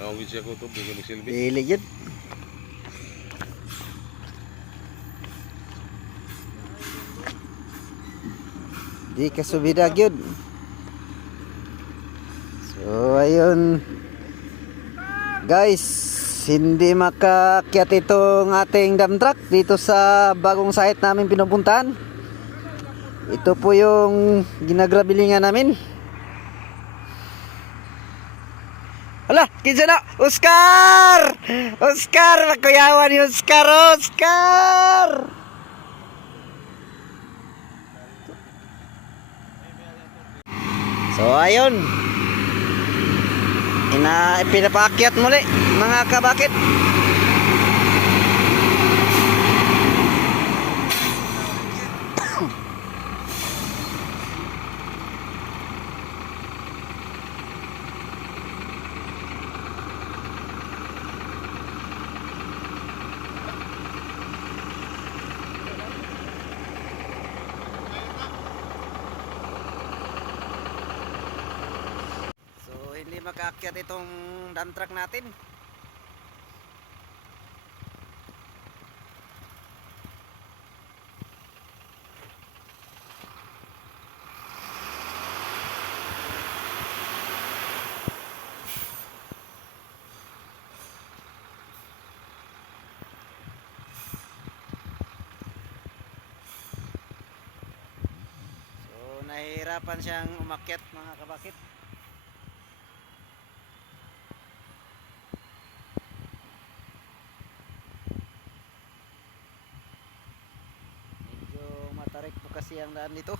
Langaw gid siya ko to, bigyan ni Silvi. Dili yun. Di kasubida yun. So ayun guys, hindi makaakyat itong ating dump truck dito sa bagong site namin pinupuntahan. Ito po yung ginagrabilingan namin. Hala, kinsa na? Oscar! Oscar! Magkuyawan ni Oscar! Oscar! So ayun, pinapaakyat muli mga kabakit. Hindi makaakyat itong dump truck natin. So nahihirapan siyang umakyat mga kabakit. Matarik po kasi ang daan dito.